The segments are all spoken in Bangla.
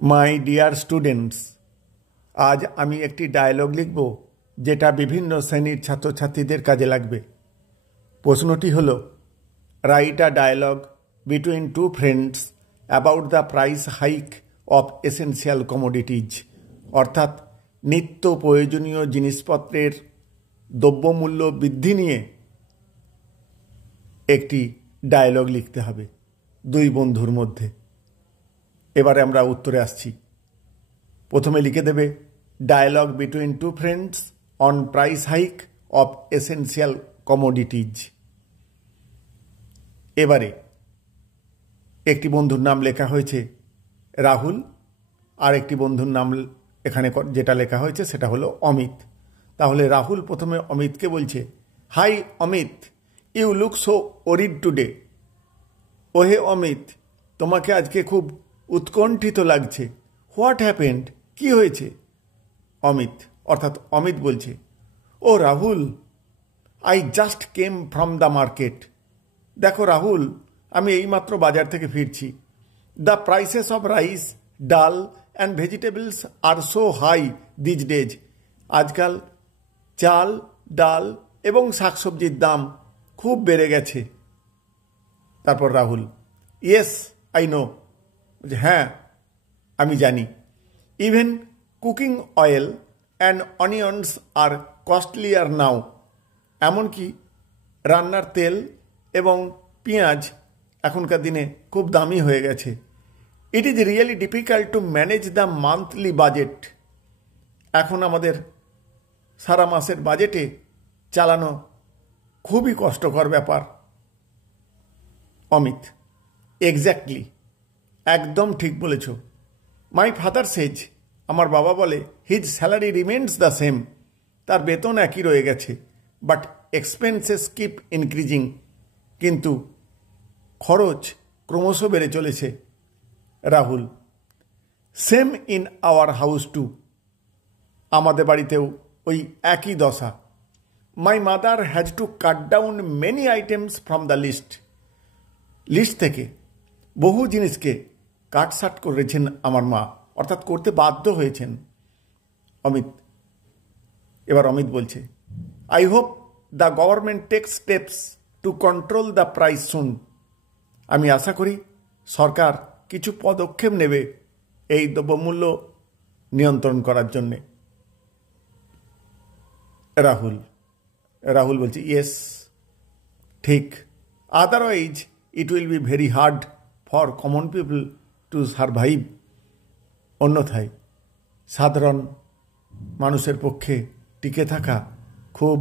মাই ডিয়ার স্টুডেন্টস, আজ আমি একটি ডায়লগ লিখব যেটা বিভিন্ন শ্রেণীর ছাত্রছাত্রীদের কাজে লাগবে। প্রশ্নটি হল, write a dialogue between two friends about the price hike of essential commodities, অর্থাৎ নিত্য প্রয়োজনীয় জিনিসপত্রের দ্রব্যমূল্য বৃদ্ধি নিয়ে একটি ডায়লগ লিখতে হবে দুই বন্ধুর মধ্যে। এবারে আমরা উত্তরে আসছি। প্রথমে লিখে দেবে dialogue between two friends on price hike of essential commodities. এবারে একটি বন্ধুর নাম লেখা হয়েছে রাহুল, আর একটি বন্ধুর নাম এখানে যেটা লেখা হয়েছে সেটা হলো অমিত। তাহলে রাহুল প্রথমে অমিতকে বলছে, hi Amit, you look so worried today. ওহে অমিত, তোমাকে আজকে খুব উৎকণ্ঠিত লাগছে। হোয়াট হ্যাপেন্ড, কি হয়েছে? অমিত অর্থাৎ অমিত বলছে, oh Rahul, I just came from the market. দেখো রাহুল, আমি এইমাত্র বাজার থেকে ফিরছি। The prices of rice, dal and vegetables are so high these days. আজকাল চাল, ডাল এবং শাকসবজির দাম খুব বেড়ে গেছে। তারপর রাহুল, ইয়েস আই নো, হ্যাঁ আমি জানি। Even cooking oil and onions are costlier now. এমনকি রান্নার তেল এবং পেঁয়াজ এখনকার দিনে খুব দামি হয়ে গেছে। It is really difficult to manage the monthly budget. এখন আমাদের সারা মাসের বাজেটে চালানো খুবই কষ্টকর ব্যাপার। অমিত, এক্স্যাক্টলি, একদম ঠিক বলেছ। মাই ফাদার সেজ, আমার বাবা বলে, his salary remains the same. তার বেতন একই রয়ে গেছে, বাট এক্সপেন্সেস কিপ ইনক্রিজিং। কিন্তু খরচ ক্রমশ বেড়ে চলেছে। Rahul, same in our house too. আমাদের বাড়িতেও ওই একই দশা। My mother has to cut down many items from the list. List থেকে বহু জিনিসকে কাটছাট করেছেন আমার মা, অর্থাৎ করতে বাধ্য হয়েছেন। অমিত, এবার অমিত বলছে, I hope the government takes steps to control the price soon. আমি আশা করি সরকার কিছু পদক্ষেপ নেবে এই দ্রব্যমূল্য নিয়ন্ত্রণ করার জন্যে। রাহুল বলছে, ইয়েস, ঠিক। Otherwise it will be very hard for common people to survive. অন্যথায় সাধারণ মানুষের পক্ষে টিকে থাকা খুব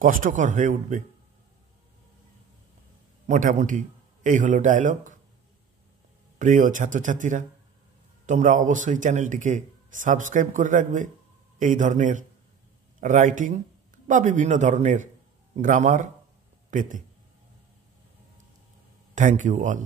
কষ্টকর হয়ে উঠবে। মোটামুটি এই হলো ডায়লগ। প্রিয় ছাত্রছাত্রীরা, তোমরা অবশ্যই চ্যানেলটিকে সাবস্ক্রাইব করে রাখবে এই ধরনের রাইটিং বা বিভিন্ন ধরনের গ্রামার পেতে। Thank you all.